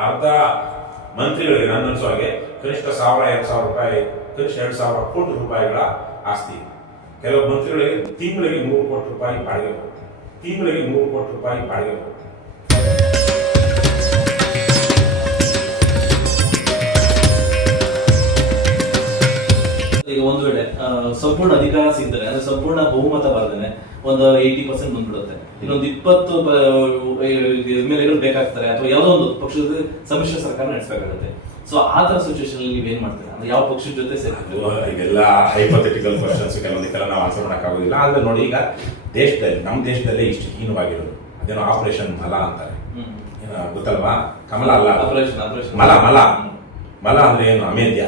ಅರ್ಧ ಮಂತ್ರಿಗಳಿಗೆ ನನ್ನ ಅನ್ಸೋ ಹಾಗೆ ಕನಿಷ್ಠ 1,000-2,000 ರೂಪಾಯಿ, ಕನಿಷ್ಠ 2,000 ಕೋಟಿ ರೂಪಾಯಿಗಳ ಆಸ್ತಿ. ಕೆಲವು ಮಂತ್ರಿಗಳಿಗೆ ತಿಂಗಳಿಗೆ 3 ಕೋಟಿ ರೂಪಾಯಿ ಬಾಡಿಗೆ ಬರುತ್ತೆ. ತಿಂಗಳಿಗೆ 3 ಕೋಟಿ ರೂಪಾಯಿ ಬಾಡಿಗೆ ಬರುತ್ತೆ. ಈಗ ಒಂದು ವೇಳೆ ಸಂಪೂರ್ಣ ಅಧಿಕಾರ ಸಿಗ್ತಾರೆ, ಅಂದ್ರೆ ಸಂಪೂರ್ಣ ಬಹುಮತ ಬರ್ದೇನೆ ಒಂದು 80% ಬಂದ್ಬಿಡುತ್ತೆ, ಇನ್ನೊಂದು 20 MLAಗಳು ಬೇಕಾಗ್ತಾರೆ, ಅಥವಾ ಯಾವುದೋ ಒಂದು ಪಕ್ಷದ ಸಮ್ಮಿಶ್ರ ಸರ್ಕಾರ ನಡೆಸಬೇಕಾಗುತ್ತೆ. ಸೊ ಆ ತರ ಸಿಚುವೇಶನ್ ನೀವೇನ್ ಮಾಡ್ತೀರಾ? ಅಂದ್ರೆ ಯಾವ ಪಕ್ಷದ ಜೊತೆ ಸೇರ್ತೀವಿ? ಇದೆಲ್ಲ ಹೈಪೋಥೆಟಿಕಲ್ ಕ್ವಶನ್ಸ್, ಕೆಲವೊಂದಕ್ಕೆಲ್ಲ ನಾವು ಆನ್ಸರ್ ಮಾಡೋಕ್ಕಾಗೋದಿಲ್ಲ. ಆದ್ರೆ ನೋಡಿ, ಈಗ ದೇಶದಲ್ಲಿ, ನಮ್ಮ ದೇಶದಲ್ಲೇ ಇಷ್ಟು ಹೀನವಾಗಿರೋದು ಅದೇನೋ ಆಪರೇಷನ್ ಮಲ ಅಂತಾರೆ, ಗೊತ್ತಲ್ವಾ? ಕಮಲ ಅಲ್ಲ, ಮಲ. ಮಲ ಮಲ ಅಂದ್ರೆ ಏನು? ಅಮೇಧ್ಯ.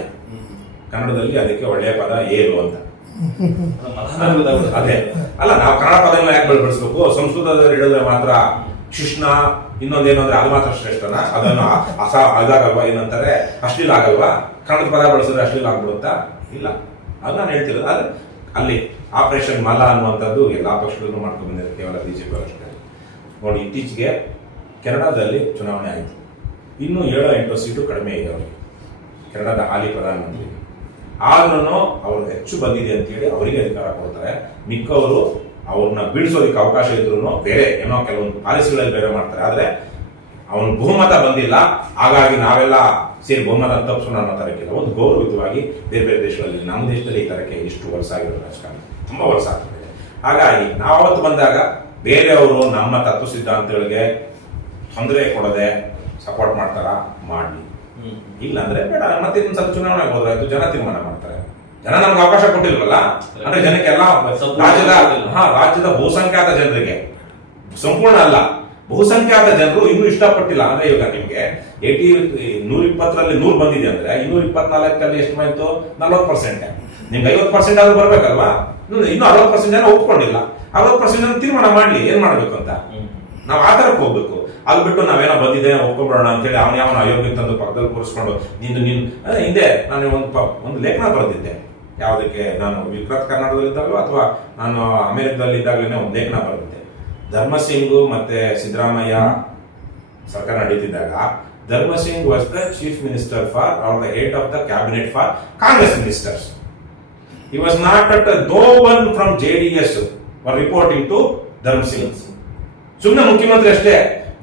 ಕನ್ನಡದಲ್ಲಿ ಅದಕ್ಕೆ ಒಳ್ಳೆಯ ಪದ ಏರು ಅಂತ. ಅದೇ ಅಲ್ಲ, ನಾವು ಕನ್ನಡ ಪದಗಳನ್ನ ಯಾಕೆ ಬಳಸ್ಬೇಕು? ಸಂಸ್ಕೃತದಲ್ಲಿ ಹೇಳಿದ್ರೆ ಮಾತ್ರ ಶಿಷ್ಣ, ಇನ್ನೊಂದೇನು ಅಂದ್ರೆ ಅದು ಮಾತ್ರ ಶ್ರೇಷ್ಠನ, ಅದನ್ನು ಅದಾಗಲ್ವಾ? ಏನಂತಾರೆ, ಅಶ್ಲೀಲ ಆಗಲ್ವಾ? ಕನ್ನಡದ ಪದ ಬಳಸಿದ್ರೆ ಅಶ್ಲೀಲ ಆಗ್ಬಿಡುತ್ತಾ? ಇಲ್ಲ, ಅದು ನಾನು ಹೇಳ್ತಿರೋದು. ಆದ್ರೆ ಅಲ್ಲಿ ಆಪರೇಷನ್ ಮಲ ಅನ್ನುವಂಥದ್ದು ಎಲ್ಲಾ ಪಕ್ಷಗಳನ್ನು ಮಾಡ್ಕೊಂಡು ಬಂದಿದ್ದಾರೆ, ಕೇವಲ ಬಿಜೆಪಿ ಅಷ್ಟೇ. ನೋಡಿ, ಇತ್ತೀಚೆಗೆ ಕೆನಡಾದಲ್ಲಿ ಚುನಾವಣೆ ಆಯಿತು, ಇನ್ನೂ 7-8 ಸೀಟು ಕಡಿಮೆ ಇದೆ ಅವರಿಗೆ, ಕೆನಡಾದ ಹಾಲಿ ಪ್ರಧಾನಮಂತ್ರಿ. ಆದ್ರೂ ಅವ್ರು ಹೆಚ್ಚು ಬಂದಿದೆ ಅಂತೇಳಿ ಅವರಿಗೆ ಅಧಿಕಾರ ಕೊಡ್ತಾರೆ. ಮಿಕ್ಕವರು ಅವ್ರನ್ನ ಬೀಳಿಸೋದಕ್ಕೆ ಅವಕಾಶ ಇದ್ರು ಬೇರೆ ಏನೋ ಕೆಲವೊಂದು ಪಾಲಿಸಿಗಳಲ್ಲಿ ಬೇರೆ ಮಾಡ್ತಾರೆ. ಆದ್ರೆ ಅವನು ಬಹುಮತ ಬಂದಿಲ್ಲ, ಹಾಗಾಗಿ ನಾವೆಲ್ಲ ಸೇರಿ ಬಹುಮತ ತಪ್ಪಿಸೋಣ ಅನ್ನೋ ತರಕ್ಕಿಲ್ಲ. ಒಂದು ಗೌರವಿತವಾಗಿ ಬೇರೆ ಬೇರೆ ದೇಶಗಳಲ್ಲಿ, ನಮ್ಮ ದೇಶದಲ್ಲಿ ಈ ತರಕ್ಕೆ ಎಷ್ಟು ವರ್ಷ ಆಗಿರೋದು ರಾಜಕಾರಣ, ತುಂಬಾ ವರ್ಷ ಆಗ್ತದೆ. ಹಾಗಾಗಿ ನಾವು ಅವತ್ತು ಬಂದಾಗ ಬೇರೆಯವರು ನಮ್ಮ ತತ್ವ ಸಿದ್ಧಾಂತಗಳಿಗೆ ತೊಂದರೆ ಕೊಡದೆ ಸಪೋರ್ಟ್ ಮಾಡ್ತಾರ, ಮಾಡಲಿ. ಇಲ್ಲ ಅಂದ್ರೆ ಬೇಡ. ಮತ್ತೆ ಇನ್ನೊಂದ್ಸಲ ಚುನಾವಣೆ ಹೋದ್ರಾಯ್ತು, ಜನ ತೀರ್ಮಾನ ಮಾಡ್ತಾರೆ. ಜನ ನಮ್ಗೆ ಅವಕಾಶ ಕೊಟ್ಟಿಲ್ವಲ್ಲ, ಅಂದ್ರೆ ಜನಕ್ಕೆ ಎಲ್ಲ ರಾಜ್ಯದ ಬಹುಸಂಖ್ಯಾತ ಜನರಿಗೆ, ಸಂಪೂರ್ಣ ಅಲ್ಲ, ಬಹುಸಂಖ್ಯಾತ ಜನರು ಇನ್ನೂ ಇಷ್ಟಪಟ್ಟಿಲ್ಲ. ಅಂದ್ರೆ ಇವಾಗ ನಿಮ್ಗೆ 120ರಲ್ಲಿ 100 ಬಂದಿದೆ ಅಂದ್ರೆ 224 ಎಷ್ಟು ಆಯ್ತು? 40%. ನಿಮ್ಗೆ 50% ಆದ್ರೂ ಬರ್ಬೇಕಲ್ವಾ? ಇನ್ನು 60% ಜನ ಒಪ್ಕೊಂಡಿಲ್ಲ. 60% ಜನ ತೀರ್ಮಾನ ಮಾಡ್ಲಿ ಏನ್ ಮಾಡ್ಬೇಕು ಅಂತ. ನಾವ್ ಆ ತರಕ್ಕೆ ಹೋಗ್ಬೇಕು. ಅದು ಬಿಟ್ಟು ನಾವೇನೋ ಬಂದಿದೆ ಒಪ್ಕೊಂಡ್ಬಿಡೋಣ ಅಂತೇಳಿ ಅವನ ಅಯೋಗ್ಯ ತಂದು ಪಕ್ಕದಲ್ಲಿ ಕೂರಿಸ್ಕೊಂಡು ಹಿಂದೆ ನಾನು ಒಂದು ಲೇಖನ ಬರೆದಿದ್ದೆ. ಯಾವುದಕ್ಕೆ? ನಾನು ವಿಕೃತ ಕರ್ನಾಟಕದಲ್ಲಿದ್ದಾಗಲೂ ಅಥವಾ ನಾನು ಅಮೆರಿಕದಲ್ಲಿ ಇದ್ದಾಗಲೇ ಒಂದು ಲೇಖನ ಬರೆದಿದ್ದೆ. ಧರ್ಮಸಿಂಗ್ ಮತ್ತೆ ಸಿದ್ದರಾಮಯ್ಯ ಸರ್ಕಾರ ನಡೀತಿದ್ದಾಗ Dharam Singh was the chief minister for or the head of the cabinet for Congress ministers. He was not at no one from JDS were reporting to Dharam Singh. ಸುಮ್ಮನೆ ಮುಖ್ಯಮಂತ್ರಿ ಅಷ್ಟೇ,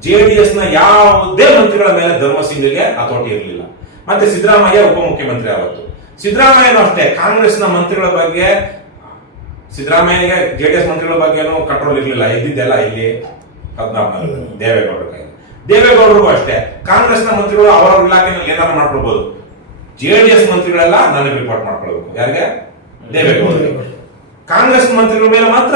JDS ನ ಯಾವುದೇ ಮಂತ್ರಿಗಳ ಮೇಲೆ ಧರ್ಮಸಿಂಗ್ಗೆ ಹತೋಟಿ ಇರಲಿಲ್ಲ. ಮತ್ತೆ ಸಿದ್ದರಾಮಯ್ಯ ಉಪಮುಖ್ಯಮಂತ್ರಿ ಆವತ್ತು. ಸಿದ್ದರಾಮಯ್ಯನೂ ಅಷ್ಟೇ, ಕಾಂಗ್ರೆಸ್ನ ಮಂತ್ರಿಗಳ ಬಗ್ಗೆ, ಸಿದ್ದರಾಮಯ್ಯಗೆ JDS ಮಂತ್ರಿಗಳ ಬಗ್ಗೆ ಕಂಟ್ರೋಲ್ ಇರಲಿಲ್ಲ. ಇದ್ದಿದ್ದೆಲ್ಲ ಇಲ್ಲಿ 14 ದೇವೇಗೌಡರ ಕೈ. ದೇವೇಗೌಡರಿಗೂ ಅಷ್ಟೇ, ಕಾಂಗ್ರೆಸ್ನ ಮಂತ್ರಿಗಳು ಅವರ ಇಲಾಖೆನಲ್ಲಿ ಏನಾದ್ರು ಮಾಡ್ಕೊಳ್ಬಹುದು, JDS ಮಂತ್ರಿಗಳೆಲ್ಲ ನನಗೆ ರಿಪೋರ್ಟ್ ಮಾಡ್ಕೊಳ್ಬೇಕು. ಯಾರಿಗೆ? ದೇವೇಗೌಡರಿಗೆ. ಕಾಂಗ್ರೆಸ್ ಮಂತ್ರಿಗಳ ಮೇಲೆ ಮಾತ್ರ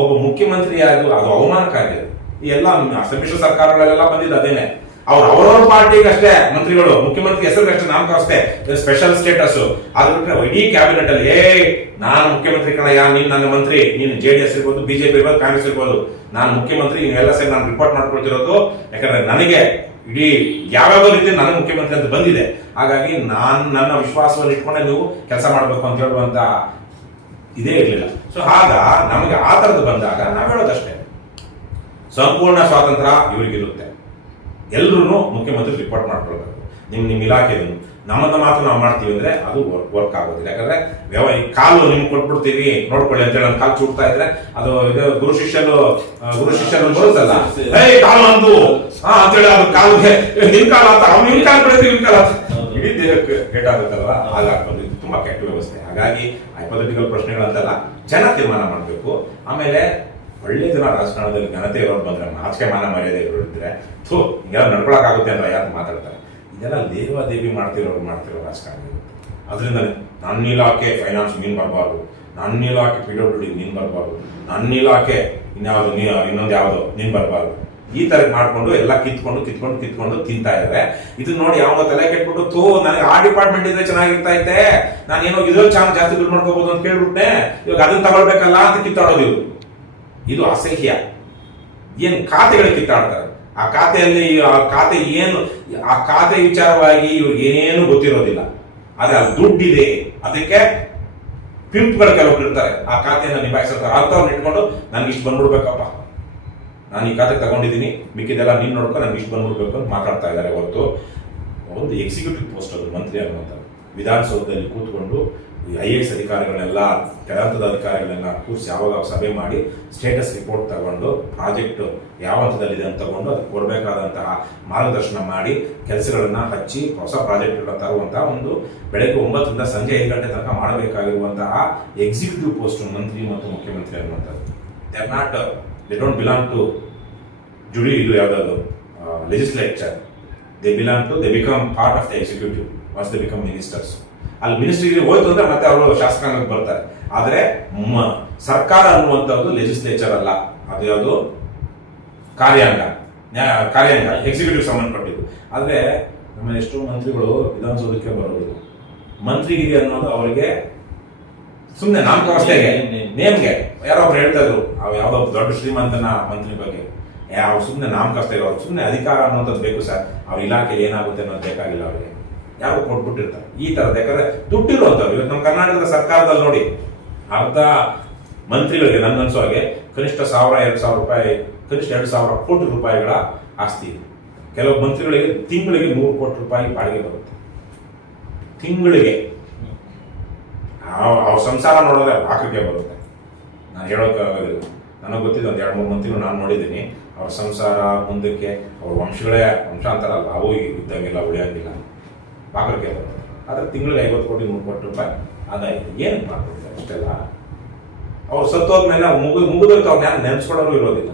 ಒಬ್ಬ ಮುಖ್ಯಮಂತ್ರಿ ಆಗಿ ಅದು ಅವಮಾನಕ್ಕಾಗಿದೆ. ಈ ಎಲ್ಲ ಸಮ್ಮಿಶ್ರ ಸರ್ಕಾರಗಳೆಲ್ಲ ಬಂದಿದ್ದು ಅದೇನೆ. ಅವ್ರವ್ರ ಪಾರ್ಟಿಗೆ ಅಷ್ಟೇ ಮಂತ್ರಿಗಳು, ಮುಖ್ಯಮಂತ್ರಿ ಹೆಸರಿಗೆ ಅಷ್ಟೇ ನಾಮಕ ಅಷ್ಟೇ ಸ್ಪೆಷಲ್ ಸ್ಟೇಟಸ್. ಅದು ಬಿಟ್ಟರೆ ಇಡೀ ಕ್ಯಾಬಿನೆಟ್ ಅಲ್ಲಿ ನಾನು ಮುಖ್ಯಮಂತ್ರಿ ಕಣಯ್ಯ, ನೀನ್ ನನ್ನ ಮಂತ್ರಿ, ನೀನು JDS ಇರ್ಬೋದು, ಬಿಜೆಪಿ ಇರ್ಬೋದು, ಕಾಂಗ್ರೆಸ್ ಇರ್ಬೋದು, ನಾನು ಮುಖ್ಯಮಂತ್ರಿ, ನೀವೆಲ್ಲ ಸೇರಿ ನಾನು ರಿಪೋರ್ಟ್ ಮಾಡ್ಕೊಳ್ತಿರೋದು. ಯಾಕಂದ್ರೆ ನನಗೆ ಇಡೀ ಯಾವ್ಯಾವ ರೀತಿ ನನಗೆ ಮುಖ್ಯಮಂತ್ರಿ ಅಂತ ಬಂದಿದೆ. ಹಾಗಾಗಿ ನನ್ನ ವಿಶ್ವಾಸವನ್ನು ಇಟ್ಕೊಂಡೆ ನೀವು ಕೆಲಸ ಮಾಡಬೇಕು ಅಂತ ಹೇಳುವಂತ ಇದೇ ಇರಲಿಲ್ಲ. ಸೊ ಆಗ ನಮಗೆ ಆ ತರದ್ದು ಬಂದಾಗ ನಾವು ಹೇಳೋದಷ್ಟೇ, ಸಂಪೂರ್ಣ ಸ್ವಾತಂತ್ರ್ಯ ಇವರಿಗಿರುತ್ತೆ. ಎಲ್ರು ಮುಖ್ಯಮಂತ್ರಿ ರಿಪೋರ್ಟ್ ಮಾಡ್ಕೊಳ್ಬೇಕು. ನಿಮ್ ಇಲಾಖೆದು ನಮ್ಮನ್ನ ಮಾತ್ರ ನಾವು ಮಾಡ್ತೀವಿ ಅಂದ್ರೆ ಅದು ವರ್ಕ್ ಆಗೋದಿಲ್ಲ. ಯಾಕಂದ್ರೆ ಕಾಲು ನಿಮ್ಗೆ ಕೊಟ್ಬಿಡ್ತೀವಿ ನೋಡ್ಕೊಳ್ಳಿ ಅಂತ ಹೇಳಿ ಕಾಲು ಚೂಡ್ತಾ ಇದ್ರೆ ಅದು ಗುರು ಶಿಷ್ಯರು ಬರುತ್ತಲ್ಲ, ಕಾಲು ಅಂದು ಅಂತೇಳಿ ಅದು ಕಾಲಿಗೆ ನಿನ್ ಕಾಲ ಅಂತ ಅವ್ನು ನಿನ್ ಕಾಲು ಬಿಡ್ತೀವಿ, ನಿನ್ ಕಾಲ ಇಡೀ ದೇಹಕ್ಕೆ ಕೆಟ್ಟಾಗುತ್ತಲ್ವಾ, ಹಾಗಾಗ್ಬೋದು. ಇದು ತುಂಬಾ ಕೆಟ್ಟ ವ್ಯವಸ್ಥೆ. ಹಾಗಾಗಿ ಹೈಪೋಥೆಟಿಕಲ್ ಪ್ರಶ್ನೆಗಳಂತೆಲ್ಲ ಜನ ತೀರ್ಮಾನ ಮಾಡ್ಬೇಕು. ಆಮೇಲೆ ಒಳ್ಳೆ ಜನ ರಾಜಕಾರಣದಲ್ಲಿ ಘನತೆ ಇರೋರು ಬಂದ್ರೆ, ನಾಚಿಕೆ ಮಾನ ಮರ್ಯಾದೆ ಇರೋರಿದ್ರೆ ಹಿಂಗೆಲ್ಲ ನಡ್ಕೊಳಕ್ ಆಗುತ್ತೆ ಅಂತ ಯಾರು ಮಾತಾಡ್ತಾರೆ. ಇದೆಲ್ಲ ದೇವಾದೇವಿ ಮಾಡ್ತಿರೋ ರಾಜಕಾರಣ. ಅದರಿಂದ ನನ್ನ ಇಲಾಖೆ ಫೈನಾನ್ಸ್ ನೀನ್ ಬರಬಾರ್ದು, ನನ್ನ ಇಲಾಖೆ PWD ನೀನ್ ಬರಬಾರ್ದು, ನನ್ನ ಇಲಾಖೆ ಇನ್ನೊಂದು ಯಾವ್ದು ನೀನ್ ಬರಬಾರ್ದು, ಈ ತರ ಮಾಡ್ಕೊಂಡು ಎಲ್ಲ ಕಿತ್ಕೊಂಡು ತಿಂತಾ ಇದಾರೆ. ಇದನ್ನ ನೋಡಿ ಯಾವ ತಲೆ ಕೆಟ್ಬಿಟ್ಟು ನನಗೆ ಆ ಡಿಪಾರ್ಟ್ಮೆಂಟ್ ಇದ್ರೆ ಚೆನ್ನಾಗಿರ್ತಾ ಇತ್ತೆ, ನಾನು ಏನೋ ಇದ್ರಲ್ಲಿ ಜಾಸ್ತಿ ದುಡ್ಡು ಮಾಡ್ಕೋಬಹುದು ಅಂತ ಕೇಳ್ಬಿಟ್ಟೆ, ಇವಾಗ ಅದನ್ನ ತಗೊಳ್ಬೇಕಲ್ಲ ಅಂತ ಕಿತ್ತಾಡೋದು. ಇದು ಅಸಹ್ಯ. ಏನ್ ಖಾತೆಗಳು ಕಿತ್ತಾಡ್ತಾರೆ. ಆ ಖಾತೆಯಲ್ಲಿ ಆ ಖಾತೆ ವಿಚಾರವಾಗಿ ಇವ್ರಿಗೆ ಏನು ಗೊತ್ತಿರೋದಿಲ್ಲ. ಆದ್ರೆ ಅದು ದುಡ್ಡಿದೆ, ಅದಕ್ಕೆ ಪಿಂಪ್ಗಳು ಕೆಲವೊಬ್ರು ಇರ್ತಾರೆ, ಆ ಖಾತೆಯನ್ನು ನಿಭಾಯಿಸ್ತಾರೆ. ಅಂಥವ್ರನ್ನ ಇಟ್ಕೊಂಡು ನನ್ಗೆ ಇಷ್ಟು ಬಂದ್ಬಿಡ್ಬೇಕಪ್ಪ, ನಾನು ಈ ಖಾತೆ ತಗೊಂಡಿದ್ದೀನಿ, ಮಿಕ್ಕಿದೆಲ್ಲ ನೀನು ನೋಡ್ಕೊ, ನನಗೆ ಇಷ್ಟು ಬಂದ್ಬಿಡ್ಬೇಕು ಅಂತ ಮಾತಾಡ್ತಾ ಇದ್ದಾರೆ ಹೊರತು ಒಂದು ಎಕ್ಸಿಕ್ಯೂಟಿವ್ ಪೋಸ್ಟ್ ಅದು ಮಂತ್ರಿ ಅನ್ನುವಂಥದ್ದು. ವಿಧಾನಸೌಧದಲ್ಲಿ ಕೂತ್ಕೊಂಡು IAS ಅಧಿಕಾರಿಗಳನ್ನೆಲ್ಲ, ಕೆಳಹಂತದ ಅಧಿಕಾರಿಗಳನ್ನೆಲ್ಲ ಕೂರಿಸಿ ಯಾವಾಗ ಸಭೆ ಮಾಡಿ ಸ್ಟೇಟಸ್ ರಿಪೋರ್ಟ್ ತಗೊಂಡು ಪ್ರಾಜೆಕ್ಟ್ ಯಾವ ಹಂತದಲ್ಲಿದೆ ಅಂತ ತಗೊಂಡು ಅದಕ್ಕೆ ಕೊಡಬೇಕಾದಂತಹ ಮಾರ್ಗದರ್ಶನ ಮಾಡಿ ಕೆಲಸಗಳನ್ನ ಹಚ್ಚಿ ಹೊಸ ಪ್ರಾಜೆಕ್ಟ್ಗಳನ್ನ ತರುವಂತಹ ಒಂದು ಬೆಳಗ್ಗೆ 9 ರಿಂದ ಸಂಜೆ 5 ಗಂಟೆ ತನಕ ಮಾಡಬೇಕಾಗಿರುವಂತಹ ಎಕ್ಸಿಕ್ಯೂಟಿವ್ ಪೋಸ್ಟ್ ಮಂತ್ರಿ ಮತ್ತು ಮುಖ್ಯಮಂತ್ರಿ ಅನ್ನುವಂಥದ್ದು. ದೇ ಡೋಂಟ್ ಬಿಲಾಂಗ್ ಟು ಜುಡಿ, ಇದು ಯಾವ್ದಾದ್ರು legislature. They become part of the executive was they become ministers. ಅಲ್ಲಿ ಮಿನಿಸ್ಟ್ರಿಗೆ ಹೋಯ್ತು ಅಂದ್ರೆ ಮತ್ತೆ ಅವರು ಶಾಸಕಾಂಗಕ್ಕೆ ಬರ್ತಾರೆ. ಆದ್ರೆ ಸರ್ಕಾರ ಅನ್ನುವಂಥದ್ದು ಲೆಜಿಸ್ಲೇಚರ್ ಅಲ್ಲ, ಅದು ಯಾವುದು ಕಾರ್ಯಾಂಗ, ಎಕ್ಸಿಕ್ಯೂಟಿವ್ ಸಂಬಂಧಪಟ್ಟಿದ್ದು. ಆದ್ರೆ ನಮ್ಮ ಎಷ್ಟೋ ಮಂತ್ರಿಗಳು ವಿಧಾನಸೌಧಕ್ಕೆ ಬರೋದಿಲ್ಲ. ಮಂತ್ರಿಗಿರಿ ಅನ್ನೋದು ಅವರಿಗೆ ಸುಮ್ಮನೆ ನಾಮಕಾವಸ್ಥೆಗೆ, ನೇಮ್ಗೆ. ಯಾರೊಬ್ರು ಹೇಳ್ತಾ ಇದ್ರು, ಯಾವ್ದೋ ದೊಡ್ಡ ಶ್ರೀಮಂತನ ಮಂತ್ರಿ ಬಗ್ಗೆ, ಅವ್ರು ಸುಮ್ಮನೆ ನಾಮಕಾವಸ್ಥೆಗೆ, ಅವ್ರು ಸುಮ್ಮನೆ ಅಧಿಕಾರ ಅನ್ನೋಂಥದ್ದು ಬೇಕು ಸರ್, ಅವ್ರ ಇಲಾಖೆ ಏನಾಗುತ್ತೆ ಅನ್ನೋದು ಬೇಕಾಗಿಲ್ಲ ಅವರಿಗೆ, ಯಾರು ಕೊಟ್ಬಿಟ್ಟಿರ್ತಾರೆ ಈ ತರದ. ಯಾಕಂದ್ರೆ ದುಡ್ಡಿರುವಂತವ್ರು ಇವತ್ತು ನಮ್ಮ ಕರ್ನಾಟಕದ ಸರ್ಕಾರದಲ್ಲಿ ನೋಡಿ, ಅರ್ಧ ಮಂತ್ರಿಗಳಿಗೆ ನನ್ಗನ್ಸೋ ಹಾಗೆ ಕನಿಷ್ಠ 1000-2000 ರೂಪಾಯಿ, ಕನಿಷ್ಠ 2000 ಕೋಟಿ ರೂಪಾಯಿಗಳ ಆಸ್ತಿ ಇದೆ. ಕೆಲವು ಮಂತ್ರಿಗಳಿಗೆ ತಿಂಗಳಿಗೆ 100 ಕೋಟಿ ರೂಪಾಯಿ ಬಾಡಿಗೆ ಬರುತ್ತೆ ತಿಂಗಳಿಗೆ. ಅವ್ರ ಸಂಸಾರ ನೋಡಿದ್ರೆ ವಾಕಕ್ಕೆ ಬರುತ್ತೆ. ನಾನು ಹೇಳೋಕ್ಕಾಗೋದಿಲ್ಲ, ನನಗೆ ಗೊತ್ತಿದೆ ಒಂದು 2-3 ಮಂತ್ರಿಗಳು ನಾನು ನೋಡಿದ್ದೀನಿ. ಅವ್ರ ಸಂಸಾರ ಮುಂದಕ್ಕೆ ಅವ್ರ ವಂಶಾಂತರ ಅಲ್ಲ, ಅವು ಇದ್ದಂಗಿಲ್ಲ, ಉಳಿಯಂಗಿಲ್ಲ, ಪಾಕಕ್ಕೆ ಬರುತ್ತೆ. ಆದರೆ ತಿಂಗಳಿಗೆ 50 ಕೋಟಿ 100 ಕೋಟಿ ರೂಪಾಯಿ ಆದಾಯ. ಏನಕ್ಕೆ ಮಾಡ್ಕೊಡ್ತಾರೆ ಅಷ್ಟೆಲ್ಲ? ಅವ್ರು ಸತ್ತೋದ್ಮೇಲೆ ಮುಗಿದೋಯ್ತು, ಅವ್ರನ್ನ ಯಾರು ನೆನೆಸ್ಕೊಳ್ಳೋರು ಇರೋದಿಲ್ಲ.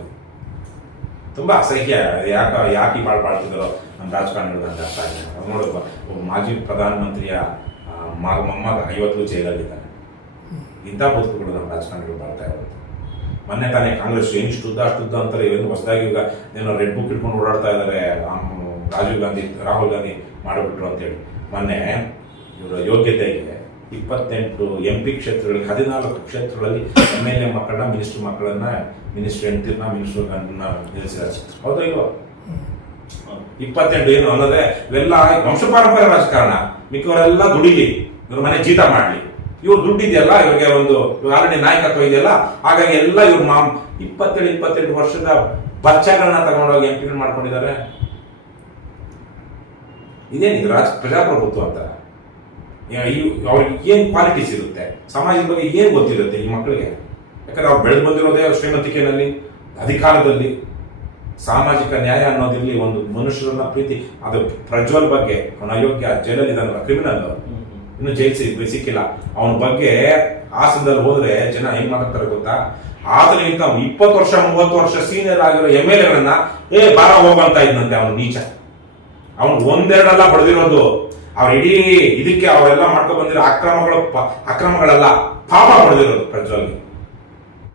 ತುಂಬಾ ಅಸಹ್ಯ. ಯಾಕೆ ಬಾಳ್ತಿದ್ದಾರೋ ನಮ್ಮ ರಾಜಕಾರಣಿಗಳು ಅಂತ ಅರ್ಥ ಆಗಿಲ್ಲ. ಅವ್ರು ನೋಡೋದು, ಒಬ್ಬ ಮಾಜಿ ಪ್ರಧಾನಮಂತ್ರಿಯ ಮೊಮ್ಮಗ 50 ಜೈಲಲ್ಲಿದ್ದಾನೆ. ಇಂಥ ಬದುಕುಗಳು ನಮ್ಮ ರಾಜಕಾರಣಿಗಳು ಬಾಳ್ತಾ ಇರೋದು. ಮೊನ್ನೆ ತಾನೇ ಕಾಂಗ್ರೆಸ್ ಏನು ಅಷ್ಟುದ್ದ ಅಂತಾರೆ, ಏನು ಹೊಸದಾಗಿ ಈಗ ಏನೋ ರೆಡ್ ಬುಕ್ ಇಟ್ಕೊಂಡು ಓಡಾಡ್ತಾ ಇದ್ದಾರೆ, ರಾಹುಲ್ ಗಾಂಧಿ ಮಾಡಿಬಿಟ್ರು ಅಂತೇಳಿ. ಮೊನ್ನೆ ಇವರ ಯೋಗ್ಯತೆಗೆ 28 MP ಕ್ಷೇತ್ರಗಳಿಗೆ 14 ಕ್ಷೇತ್ರಗಳಲ್ಲಿ MLA ಮಕ್ಕಳನ್ನ, ಮಿನಿಸ್ಟರ್ ಮಕ್ಕಳನ್ನ, ಮಿನಿಸ್ಟರ್ ಹೆಂಡ್ತಿರ್ನ, ಮಿನಿಸ್ಟರ್ ಗಂಡನ್ನ ನಿಲ್ಲಿಸಿದ್ದಾರೆ. ಹೌದಾ ಇಲ್ವೋ? 28 ಏನು ಅನ್ನೋದ್ರೆ ಇವೆಲ್ಲ ವಂಶಪಾರಂಪರ್ಯ ರಾಜಕಾರಣ. ಮಿಕ್ಕವರೆಲ್ಲ ದುಡಿಲಿ, ಇವ್ರ ಮನೆ ಜೀತ ಮಾಡ್ಲಿ, ಇವ್ರು ದುಡ್ಡಿದೆಯಲ್ಲ, ಇವ್ರಿಗೆ ಒಂದು ಆಲ್ರೆಡಿ ನಾಯಕತ್ವ ಇದೆಯಲ್ಲ, ಹಾಗಾಗಿ ಎಲ್ಲ ಇವ್ರು 27-28 ವರ್ಷದ ಬಚ್ಚಗಳನ್ನ ತಗೊಂಡೋಗಿ MP ಮಾಡ್ಕೊಂಡಿದ್ದಾರೆ. ಇದೇನಿದೆ ಪ್ರಜಾಪ್ರಭುತ್ವ ಅಂತ? ಅವ್ರಿಗೆ ಏನ್ ಕ್ವಾಲಿಟೀಸ್ ಇರುತ್ತೆ, ಸಮಾಜದ ಬಗ್ಗೆ ಏನ್ ಗೊತ್ತಿರುತ್ತೆ ಈ ಮಕ್ಕಳಿಗೆ? ಯಾಕಂದ್ರೆ ಅವ್ರು ಬೆಳೆದು ಬಂದಿರೋದೇ ಶ್ರೀಮಂತಿಕೆಯಲ್ಲಿ, ಅಧಿಕಾರದಲ್ಲಿ. ಸಾಮಾಜಿಕ ನ್ಯಾಯ ಅನ್ನೋದಿರ್ಲಿ, ಒಂದು ಮನುಷ್ಯರನ್ನ ಪ್ರೀತಿ, ಅದು ಪ್ರಜ್ವಲ್ ಬಗ್ಗೆ, ಅವನ ಅಯೋಗ್ಯ ಜೈಲಲ್ಲಿ ಇದ್ದಾನಲ್ಲ, ಕ್ರಿಮಿನಲ್, ಇನ್ನು ಜೈಲ್ ಸಿಕ್ಕಿಲ್ಲ, ಅವನ ಬಗ್ಗೆ ಹಾಸನದಲ್ಲಿ ಹೋದ್ರೆ ಜನ ಹೆಂಗ್ ಮಾತಾಡ್ತಾರೆ ಗೊತ್ತಾ? ಆದ್ರೆ ಇಂತ 20 ವರ್ಷ 30 ವರ್ಷ ಸೀನಿಯರ್ ಆಗಿರೋ MLAಗಳನ್ನ ಬಾರ ಹೋಗಂತ ಇದ್ದಂತೆ ಅವನು ನೀಚ. ಅವನು 1-2 ಬಡ್ದಿರೋದು, ಅವ್ರ ಇಡೀ ಇದಕ್ಕೆ ಅವರೆಲ್ಲ ಮಾಡ್ಕೊ ಬಂದಿರೋ ಅಕ್ರಮಗಳಲ್ಲ, ಪಾಪ ಬಡ್ದಿರೋದು ಪ್ರಜ್ವಲ್ಗೆ.